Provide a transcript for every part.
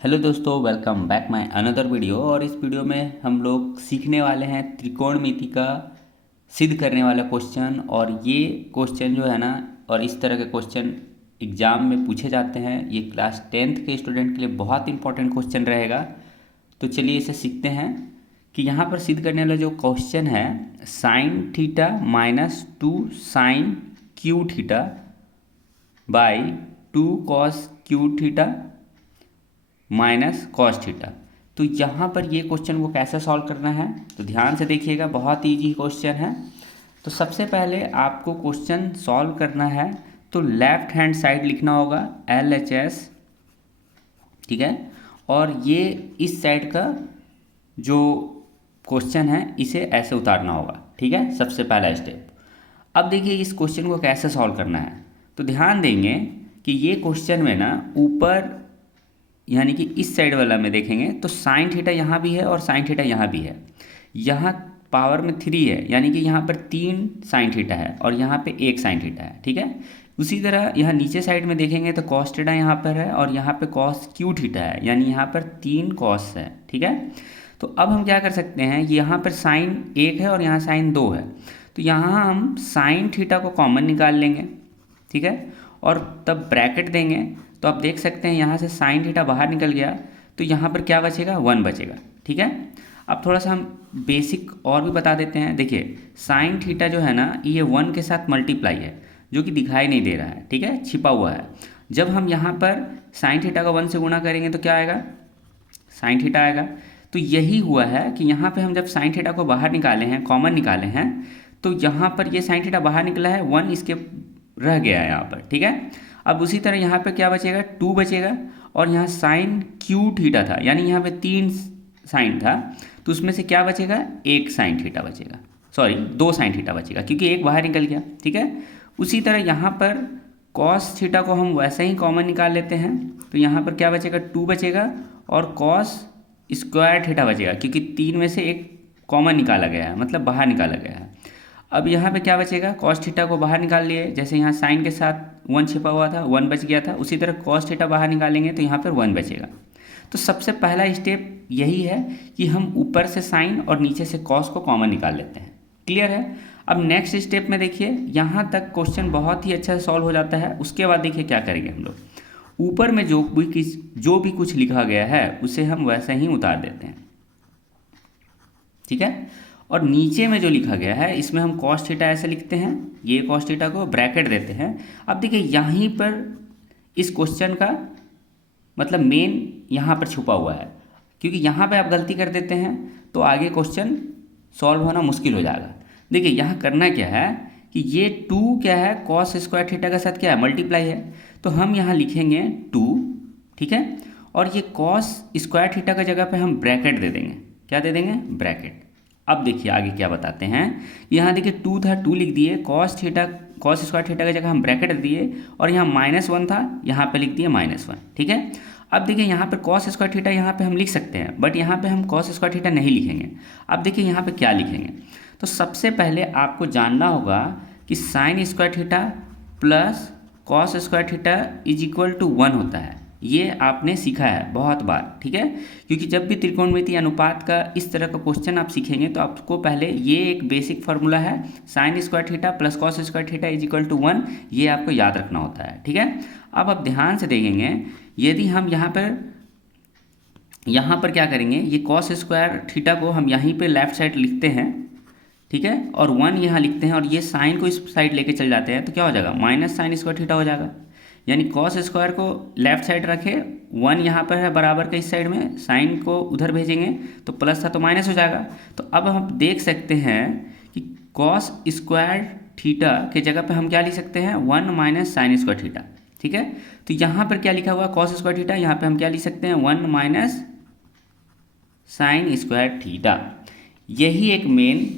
Hello दोस्तों, welcome back my another video. और इस वीडियो में हम लोग सीखने वाले हैं त्रिकोणमिति का सिद्ध करने वाला क्वेश्चन। और ये क्वेश्चन जो है ना, और इस तरह के क्वेश्चन एग्ज़ाम में पूछे जाते हैं। ये क्लास 10th के स्टूडेंट के लिए बहुत इंपॉर्टेंट क्वेश्चन रहेगा। तो चलिए इसे सीखते हैं कि यहाँ पर सिद्ध करने वाला जो क्वेश्चन है, sine theta minus 2 sine cube theta by 2 cos cube theta minus cos theta. तो यहाँ पर ये क्वेश्चन को कैसे सॉल्व करना है, तो ध्यान से देखिएगा, बहुत ईजी क्वेश्चन है। तो सबसे पहले आपको क्वेश्चन सॉल्व करना है तो लेफ्ट हैंड साइड लिखना होगा LHS, ठीक है। और ये इस साइड का जो क्वेश्चन है इसे ऐसे उतारना होगा, ठीक है, सबसे पहला स्टेप। अब देखिए इस क्वेश्चन को कैसे सॉल्व करना है। तो ध्यान देंगे कि ये क्वेश्चन में ना ऊपर यानी कि इस साइड वाला में देखेंगे तो साइन थीटा यहाँ भी है और साइन थीटा यहाँ भी है। यहाँ पावर में 3 है, यानी कि यहाँ पर 3 साइन थीटा है और यहाँ पे 1 साइन थीटा है, ठीक है। उसी तरह यहाँ नीचे साइड में देखेंगे तो कॉस थीटा यहाँ पर है और यहाँ पे कॉस क्यू थीटा है, यानी यहाँ पर 3 कॉस है, ठीक है। तो अब हम क्या कर सकते हैं, यहाँ पर साइन 1 है और यहाँ साइन 2 है। तो यहाँ हम साइन थीटा को कॉमन निकाल लेंगे, ठीक है, और तब ब्रैकेट देंगे। तो आप देख सकते हैं यहाँ से साइन थीटा बाहर निकल गया, तो यहाँ पर क्या बचेगा, 1 बचेगा, ठीक है। अब थोड़ा सा हम बेसिक और भी बता देते हैं। देखिए साइन थीटा जो है ना, ये 1 के साथ मल्टीप्लाई है, जो कि दिखाई नहीं दे रहा है, ठीक है, छिपा हुआ है। जब हम यहाँ पर साइन थीटा को 1 से गुणा करेंगे तो क्या आएगा, साइन थीटा आएगा। तो यही हुआ है कि यहाँ पे हम जब साइन थीटा को बाहर निकाले हैं, कॉमन निकाले हैं, तो यहाँ पर ये साइन थीटा बाहर निकला है, 1 इसके रह गया है यहाँ पर, ठीक है। अब उसी तरह यहाँ पे क्या बचेगा, 2 बचेगा। और यहाँ साइन क्यू थीटा था, यानी यहाँ पे 3 साइन था, तो उसमें से क्या बचेगा, 1 साइन थीटा बचेगा, सॉरी 2 साइन थीटा बचेगा, क्योंकि 1 बाहर निकल गया, ठीक है। उसी तरह यहाँ पर कॉस थीटा को हम वैसे ही कॉमन निकाल लेते हैं। तो यहाँ पर क्या बचेगा, 2 बचेगा और कॉस स्क्वायर थीटा बचेगा, क्योंकि 3 में से 1 कॉमन निकाला गया है, मतलब बाहर निकाला गया है। अब यहाँ पे क्या बचेगा, कॉस थीटा को बाहर निकाल लिए, जैसे यहाँ साइन के साथ 1 छिपा हुआ था, 1 बच गया था, उसी तरह कॉस थीटा बाहर निकालेंगे तो यहाँ पर 1 बचेगा। तो सबसे पहला स्टेप यही है कि हम ऊपर से साइन और नीचे से कॉस को कॉमन निकाल लेते हैं। क्लियर है। अब नेक्स्ट स्टेप में देखिए, यहाँ तक क्वेश्चन बहुत ही अच्छा से सॉल्व हो जाता है। उसके बाद देखिए क्या करेंगे हम लोग, ऊपर में जो भी कुछ लिखा गया है उसे हम वैसे ही उतार देते हैं, ठीक है। और नीचे में जो लिखा गया है इसमें हम कॉस थीटा ऐसे लिखते हैं, ये कॉस थीटा को ब्रैकेट देते हैं। अब देखिए यहीं पर इस क्वेश्चन का मतलब मेन यहाँ पर छुपा हुआ है, क्योंकि यहाँ पे आप गलती कर देते हैं तो आगे क्वेश्चन सॉल्व होना मुश्किल हो जाएगा। देखिए यहाँ करना क्या है कि ये 2 क्या है, कॉस स्क्वायर थीटा के साथ क्या है, मल्टीप्लाई है। तो हम यहाँ लिखेंगे 2, ठीक है, और ये कॉस स्क्वायर थीटा का जगह पे हम ब्रैकेट दे देंगे। क्या दे देंगे, ब्रैकेट। अब देखिए आगे क्या बताते हैं। यहाँ देखिए 2 था, 2 लिख दिए, कॉस स्क्वायर थीटा की जगह हम ब्रैकेट दिए, और यहाँ -1 था, यहाँ पे लिख दिए -1, ठीक है। अब देखिए यहाँ पे कॉस स्क्वायर थीटा यहाँ पे हम लिख सकते हैं, बट यहाँ पे हम कॉस स्क्वायर थीटा नहीं लिखेंगे। अब देखिए यहाँ पे क्या लिखेंगे। तो सबसे पहले आपको जानना होगा कि sine square theta plus cos square theta is equal to 1 होता है। ये आपने सीखा है बहुत बार, ठीक है, क्योंकि जब भी त्रिकोणमिति अनुपात का इस तरह का क्वेश्चन आप सीखेंगे तो आपको पहले ये एक बेसिक फार्मूला है, sine square theta plus cos square theta is equal to 1, ये आपको याद रखना होता है, ठीक है। अब आप ध्यान से देखेंगे, यदि हम यहाँ पर क्या करेंगे, ये कॉस स्क्वायर थीटा को हम यहीं पे लेफ्ट साइड लिखते हैं, ठीक है, और 1 यहाँ लिखते हैं, और ये साइन को इस साइड लेके चल जाते हैं, तो क्या हो जाएगा, माइनस साइन स्क्वायर थीटा हो जाएगा। यानी कॉस स्क्वायर को लेफ्ट साइड रखे, 1 यहाँ पर है बराबर के इस साइड में, साइन को उधर भेजेंगे तो प्लस था तो माइनस हो जाएगा। तो अब हम देख सकते हैं कि कॉस स्क्वायर थीटा के जगह पे हम क्या लिख सकते हैं, 1 माइनस साइन स्क्वायर थीटा, ठीक है। तो यहाँ पर क्या लिखा हुआ है, कॉस स्क्वायर थीटा, यहाँ पे हम क्या लिख सकते हैं, 1 माइनस साइन स्क्वायर थीटा। यही एक मेन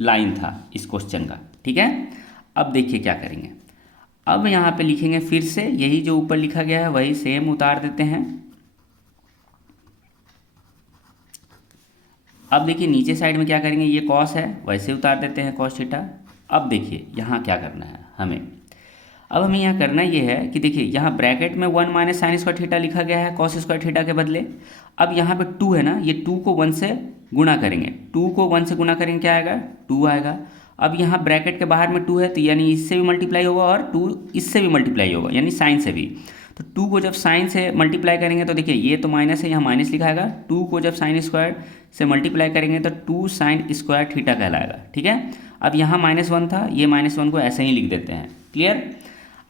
लाइन था इस क्वेश्चन का, ठीक है। अब देखिए क्या करेंगे, अब यहाँ पे लिखेंगे फिर से यही जो ऊपर लिखा गया है वही सेम उतार देते हैं। अब देखिए नीचे साइड में क्या करेंगे, ये कॉस है वैसे उतार देते हैं, कॉस थीटा। अब देखिए यहाँ क्या करना है हमें, अब हमें यहाँ करना ये है कि देखिए यहाँ ब्रैकेट में 1 माइनस साइन स्क्वायर थीटा लिखा गया है कॉस स्क्वायर थीटा के बदले। अब यहाँ पे 2 है ना, ये 2 को 1 से गुणा करेंगे, 2 को 1 से गुणा करेंगे क्या आएगा, 2 आएगा। अब यहाँ ब्रैकेट के बाहर में 2 है तो यानी इससे भी मल्टीप्लाई होगा और 2 इससे भी मल्टीप्लाई होगा यानी साइन से भी। तो 2 को जब साइन से मल्टीप्लाई करेंगे तो देखिए ये तो माइनस है, यहाँ माइनस लिखा आएगा। 2 को जब साइन स्क्वायर से मल्टीप्लाई करेंगे तो 2 साइन स्क्वायर थीटा कहलाएगा। ठीक है, अब यहाँ -1 था, ये -1 को ऐसे ही लिख देते हैं। क्लियर।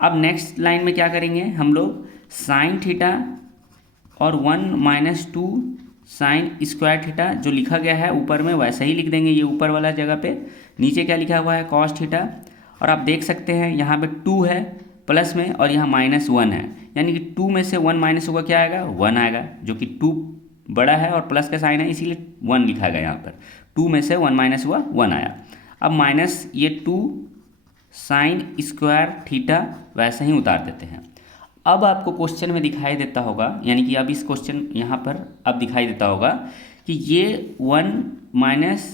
अब नेक्स्ट लाइन में क्या करेंगे हम लोग, साइन थीटा और 1 माइनस 2 साइन स्क्वायर थीटा जो लिखा गया है ऊपर में वैसे ही लिख देंगे, ये ऊपर वाला जगह पे। नीचे क्या लिखा हुआ है, कॉस थीटा। और आप देख सकते हैं यहाँ पे 2 है प्लस में और यहाँ -1 है, यानी कि 2 में से 1 माइनस होगा क्या आएगा, 1 आएगा, जो कि 2 बड़ा है और प्लस का साइन है इसीलिए 1 लिखा गया यहाँ पर। 2 में से 1 माइनस हुआ 1 आया। अब माइनस ये 2 साइन स्क्वायर थीटा वैसे ही उतार देते हैं। अब आपको क्वेश्चन में दिखाई देता होगा, यानी कि अब इस क्वेश्चन यहाँ पर अब दिखाई देता होगा कि ये 1 माइनस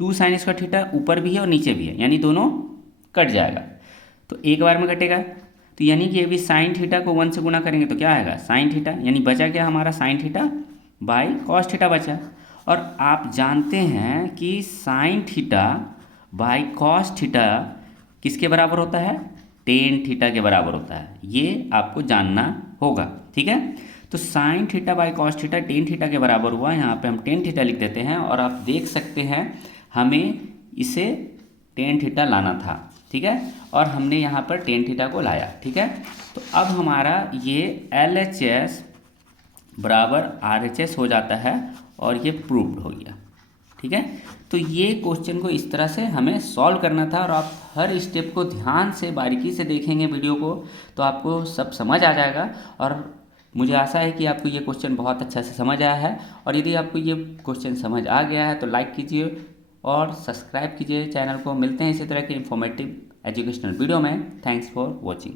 2 साइन स्क्वायर थीटा ऊपर भी है और नीचे भी है, यानी दोनों कट जाएगा। तो एक बार में कटेगा, तो यानी कि अभी साइन थीटा को 1 से गुणा करेंगे तो क्या आएगा, साइन थीटा, यानी बचा क्या हमारा, sine theta by cos theta बचा। और आप जानते हैं कि sine theta by cos theta किसके बराबर होता है, टेन थीटा के बराबर होता है, ये आपको जानना होगा। ठीक है, तो sine theta by cos theta tan theta के बराबर हुआ, यहाँ पे हम टेन थीटा लिख देते हैं। और आप देख सकते हैं हमें इसे टेन थीटा लाना था। ठीक है, और हमने यहाँ पर टेन थीटा को लाया। ठीक है, तो अब हमारा ये LHS बराबर RHS हो जाता है और ये प्रूव्ड हो गया। ठीक है, तो ये क्वेश्चन को इस तरह से हमें सॉल्व करना था और आप हर स्टेप को ध्यान से बारीकी से देखेंगे वीडियो को तो आपको सब समझ आ जाएगा। और मुझे आशा है कि आपको ये क्वेश्चन बहुत अच्छा से समझ आया है। और यदि आपको ये क्वेश्चन समझ आ गया है तो लाइक कीजिए और सब्सक्राइब कीजिए चैनल को। मिलते हैं इसी तरह के इंफॉर्मेटिव एजुकेशनल वीडियो में। Thanks for watching.